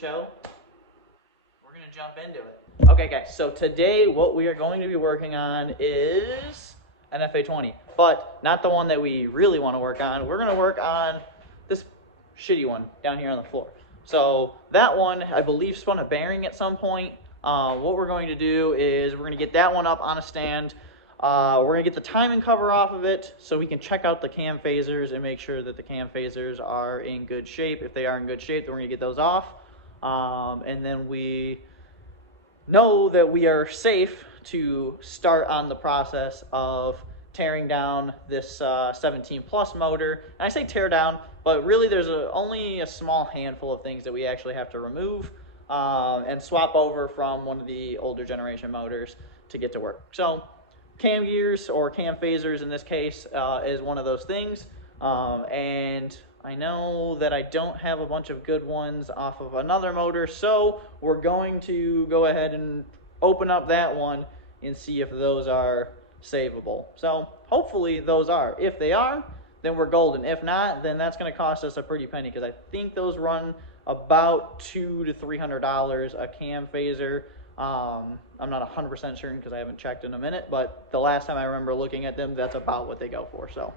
show, we're going to jump into it. Okay guys, so today what we are going to be working on is an Fa20, but not the one that we really want to work on. We're going to work on this shitty one down here on the floor. So that one, I believe, spun a bearing at some point. What we're going to do is we're going to get that one up on a stand. We're going to get the timing cover off of it so we can check out the cam phasers and make sure that the cam phasers are in good shape. If they are in good shape, then we're going to get those off. And then we know that we are safe to start on the process of tearing down this 17 plus motor. And I say tear down, but really there's only a small handful of things that we actually have to remove and swap over from one of the older generation motors to get to work. So cam gears, or cam phasers in this case, is one of those things. And I know that I don't have a bunch of good ones off of another motor, so we're going to go ahead and open up that one and see if those are savable. So hopefully those are. If they are, then we're golden. If not, then that's going to cost us a pretty penny, because I think those run about $200 to $300 a cam phaser. I'm not 100% certain because I haven't checked in a minute, but the last time I remember looking at them, that's about what they go for. So,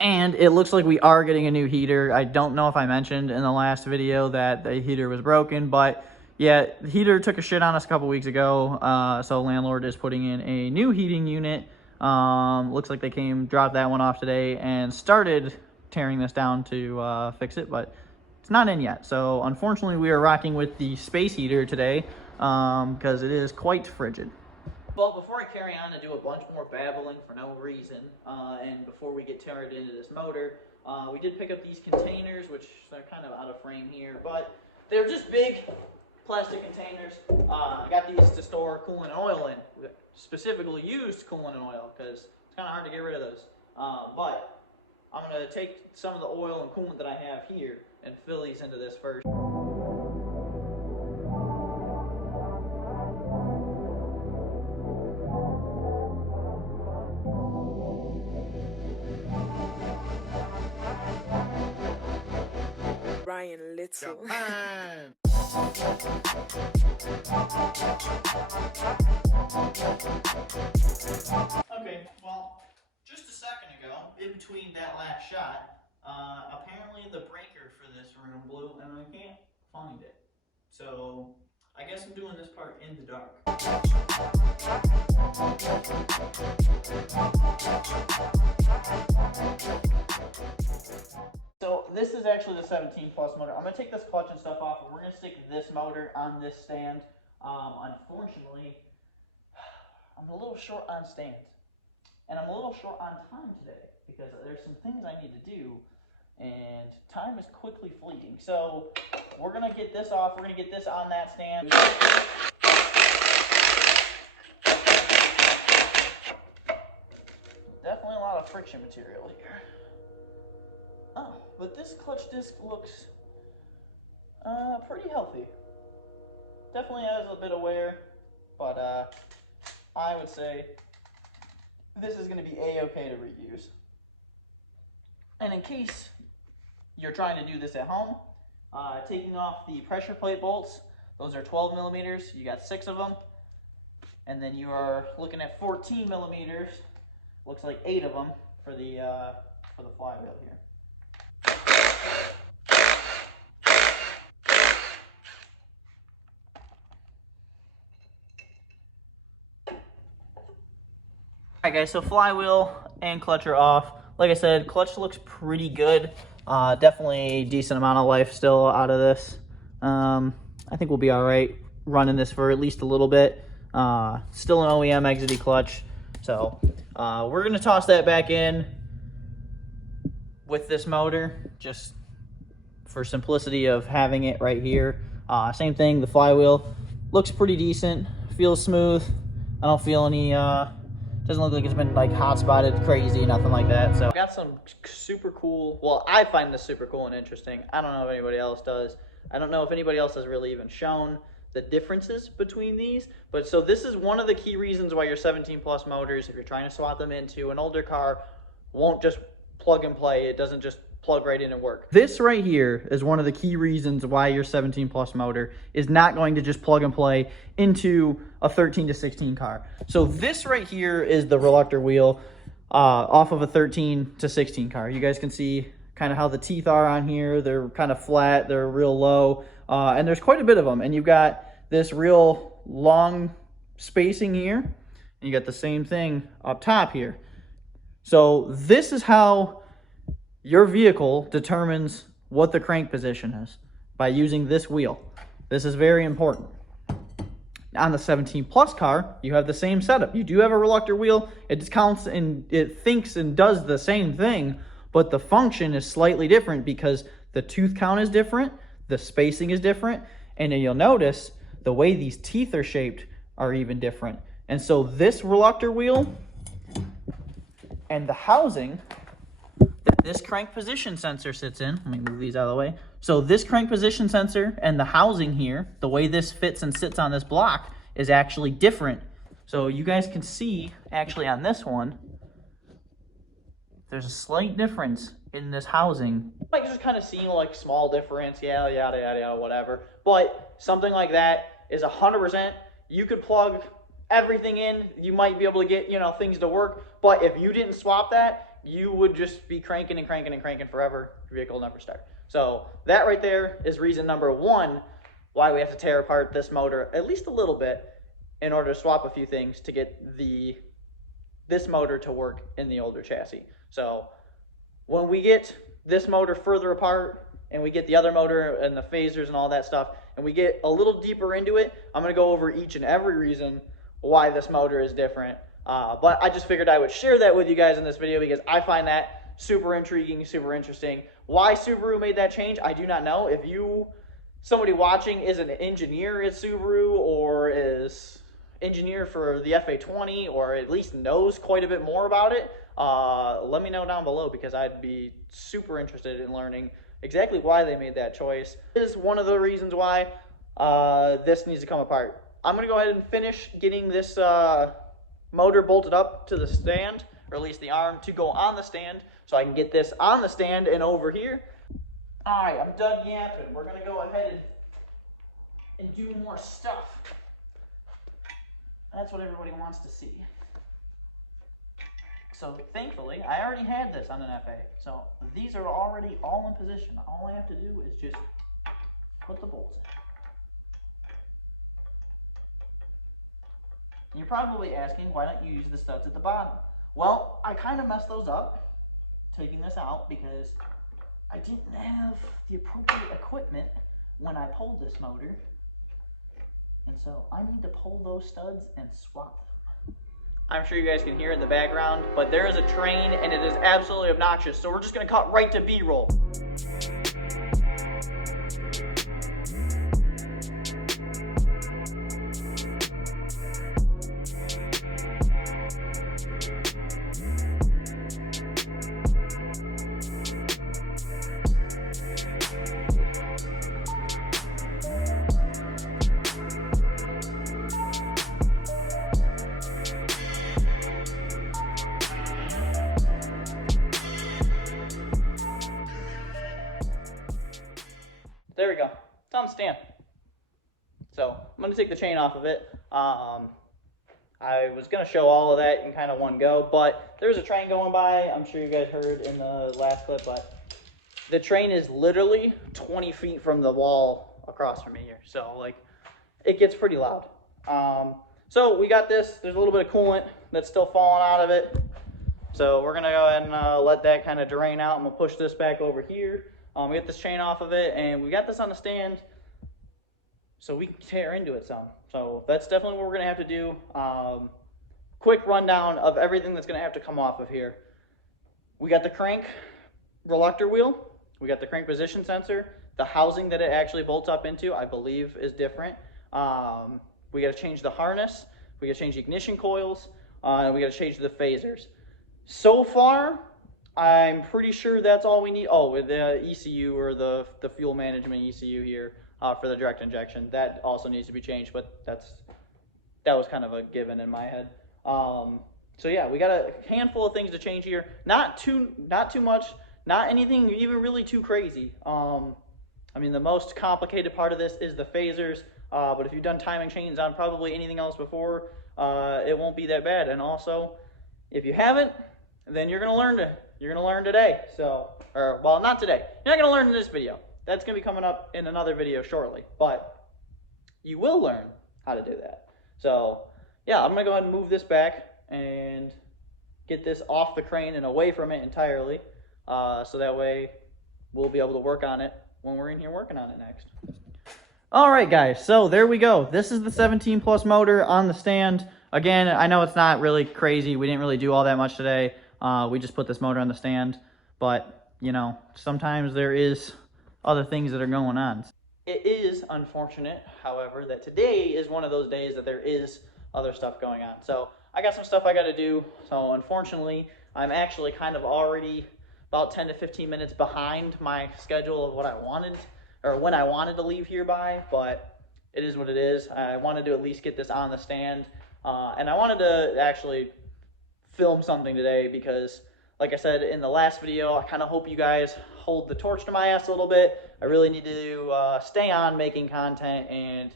and it looks like we are getting a new heater. I don't know if I mentioned in the last video that the heater was broken, but yeah, the heater took a shit on us a couple weeks ago. So landlord is putting in a new heating unit. Looks like they dropped that one off today and started tearing this down to fix it, but it's not in yet. So unfortunately we are rocking with the space heater today because it is quite frigid. Well, before I carry on and do a bunch more babbling for no reason, and before we get turned into this motor, we did pick up these containers, which are kind of out of frame here, but they're just big plastic containers. I got these to store coolant and oil in, specifically used coolant and oil, because it's kind of hard to get rid of those. But I'm going to take some of the oil and coolant that I have here and fill these into this first. Ryan Little. Okay, well, just a second ago, in between that last shot, apparently the breaker for this room blew and I can't find it. So I guess I'm doing this part in the dark. So this is actually the 17 plus motor. I'm going to take this clutch and stuff off, and we're going to stick this motor on this stand. Unfortunately, I'm a little short on stands, and I'm a little short on time today because there's some things I need to do, and time is quickly fleeting. So we're going to get this off. We're going to get this on that stand. Definitely a lot of friction material here. Oh, but this clutch disc looks pretty healthy. Definitely has a bit of wear, but I would say this is going to be a-okay to reuse. And in case you're trying to do this at home, taking off the pressure plate bolts, those are 12 millimeters, you got 6 of them, and then you are looking at 14 millimeters, looks like 8 of them for the flywheel here. Alright guys, so flywheel and clutch are off. Like I said, clutch looks pretty good. Definitely a decent amount of life still out of this. I think we'll be alright running this for at least a little bit. Still an OEM exidy clutch. So we're going to toss that back in with this motor, just for simplicity of having it right here. Same thing, the flywheel looks pretty decent, feels smooth. I don't feel any doesn't look like it's been like hot spotted crazy, nothing like that. So got some super cool, well, I find this super cool and interesting. I don't know if anybody else does. I don't know if anybody else has really even shown the differences between these, but so this is one of the key reasons why your 17 plus motors, if you're trying to swap them into an older car, won't just plug and play. It doesn't just plug right in and work. This right here is one of the key reasons why your 17 plus motor is not going to just plug and play into a 13 to 16 car. So this right here is the reluctor wheel off of a 13 to 16 car. You guys can see kind of how the teeth are on here. They're kind of flat, they're real low, and there's quite a bit of them. And you've got this real long spacing here, and you got the same thing up top here. So this is how your vehicle determines what the crank position is, by using this wheel. This is very important. On the 17 plus car, you have the same setup. You do have a reluctor wheel. It discounts and it thinks and does the same thing, but the function is slightly different because the tooth count is different, the spacing is different, and then you'll notice the way these teeth are shaped are even different. And so this reluctor wheel and the housing that this crank position sensor sits in, let me move these out of the way. So this crank position sensor and the housing here, the way this fits and sits on this block is actually different. So you guys can see actually on this one, there's a slight difference in this housing. Like just kind of seem like small difference, yeah, yada, yada, yada, whatever. But something like that is 100%. You could plug everything in. You might be able to get, you know, things to work. But if you didn't swap that, you would just be cranking and cranking and cranking forever. Your vehicle will never start. So that right there is reason number one why we have to tear apart this motor at least a little bit in order to swap a few things to get this motor to work in the older chassis. So when we get this motor further apart and we get the other motor and the phasers and all that stuff, and we get a little deeper into it, I'm going to go over each and every reason why this motor is different. But I just figured I would share that with you guys in this video because I find that super intriguing, super interesting. Why Subaru made that change, I do not know. If somebody watching is an engineer at Subaru or is engineer for the Fa20 or at least knows quite a bit more about it, let me know down below because I'd be super interested in learning exactly why they made that choice. This is one of the reasons why this needs to come apart. I'm going to go ahead and finish getting this motor bolted up to the stand, or at least the arm to go on the stand, so I can get this on the stand and over here. Alright, I'm done yapping. We're going to go ahead and do more stuff. That's what everybody wants to see. So thankfully, I already had this on an FA. So these are already all in position. All I have to do is just put the bolts in. You're probably asking, why don't you use the studs at the bottom? Well, I kind of messed those up, taking this out, because I didn't have the appropriate equipment when I pulled this motor. And so I need to pull those studs and swap them. I'm sure you guys can hear in the background, but there is a train and it is absolutely obnoxious. So we're just going to cut right to B-roll. There we go. It's on the stand. So I'm going to take the chain off of it. I was going to show all of that in kind of one go, but there's a train going by. I'm sure you guys heard in the last clip, but the train is literally 20 feet from the wall across from me here. So like, it gets pretty loud. So we got this. There's a little bit of coolant that's still falling out of it. So we're going to go ahead and let that kind of drain out. I'm going to push this back over here. We get this chain off of it, and we got this on the stand so we can tear into it some. So that's definitely what we're going to have to do. Quick rundown of everything that's going to have to come off of here. We got the crank reluctor wheel. We got the crank position sensor. The housing that it actually bolts up into, I believe, is different. We got to change the harness. We got to change the ignition coils. And we got to change the phasers. So far, I'm pretty sure that's all we need. Oh, with the ECU or the fuel management ECU here for the direct injection, that also needs to be changed, but that was kind of a given in my head. So yeah, we got a handful of things to change here. Not too much, not anything even really too crazy. I mean, the most complicated part of this is the phasers, but if you've done timing chains on probably anything else before, it won't be that bad. And also, if you haven't, then you're gonna learn today. So, or well, not today. You're not gonna learn in this video. That's gonna be coming up in another video shortly. But you will learn how to do that. So, yeah, I'm gonna go ahead and move this back and get this off the crane and away from it entirely, so that way we'll be able to work on it when we're in here working on it next. All right, guys, so there we go. This is the 17 plus motor on the stand. Again, I know it's not really crazy. We didn't really do all that much today. We just put this motor on the stand, but you know, sometimes there is other things that are going on. It is unfortunate, however, that today is one of those days that there is other stuff going on. So I got some stuff I got to do. So unfortunately, I'm actually kind of already about 10 to 15 minutes behind my schedule of what I wanted, or when I wanted to leave here by, but it is what it is. I wanted to at least get this on the stand, and I wanted to actually film something today because, like I said in the last video, I kind of hope you guys hold the torch to my ass a little bit. I really need to stay on making content, and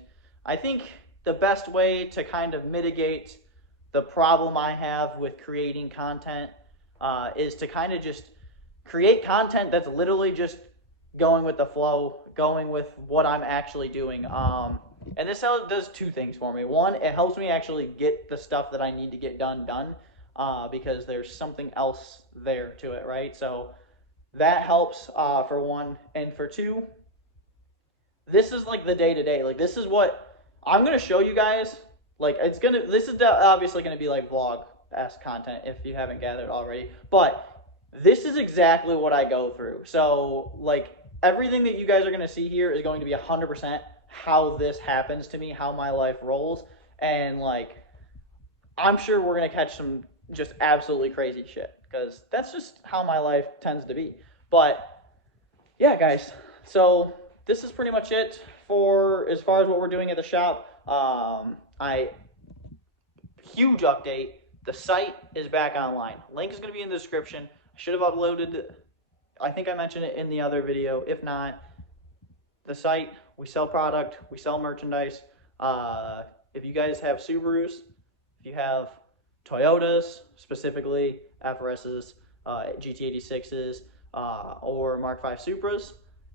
I think the best way to kind of mitigate the problem I have with creating content is to kind of just create content that's literally just going with the flow, going with what I'm actually doing. And this does two things for me. One, it helps me actually get the stuff that I need to get done, because there's something else there to it, right? So that helps for one. And for two, this is like the day-to-day. Like, this is what I'm going to show you guys. Like, this is obviously going to be like vlog-esque content if you haven't gathered already. But this is exactly what I go through. So, like, everything that you guys are going to see here is going to be 100% how this happens to me, how my life rolls. And, like, I'm sure we're going to catch some just absolutely crazy shit, because that's just how my life tends to be. But, yeah, guys. So, this is pretty much it for as far as what we're doing at the shop. Huge update. The site is back online. Link is going to be in the description. I should have uploaded, I think I mentioned it in the other video. If not, the site, we sell product, we sell merchandise. If you guys have Subarus, if you have Toyotas, specifically FRSs, GT86s, or Mark V Supras,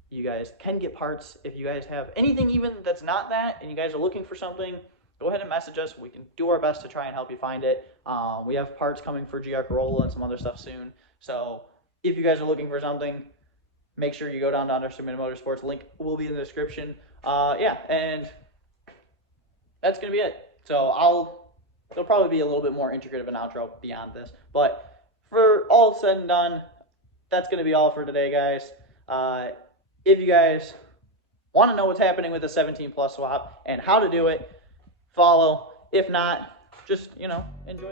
you guys can get parts. If you guys have anything even that's not that, and you guys are looking for something, go ahead and message us. We can do our best to try and help you find it. We have parts coming for GR Corolla and some other stuff soon. So if you guys are looking for something, make sure you go down to Understood Motorsports. Link will be in the description. Yeah, and that's going to be it. So there'll probably be a little bit more intricate of an outro beyond this. But for all said and done, that's going to be all for today, guys. If you guys want to know what's happening with the 17 plus swap and how to do it, follow. If not, just, you know, enjoy.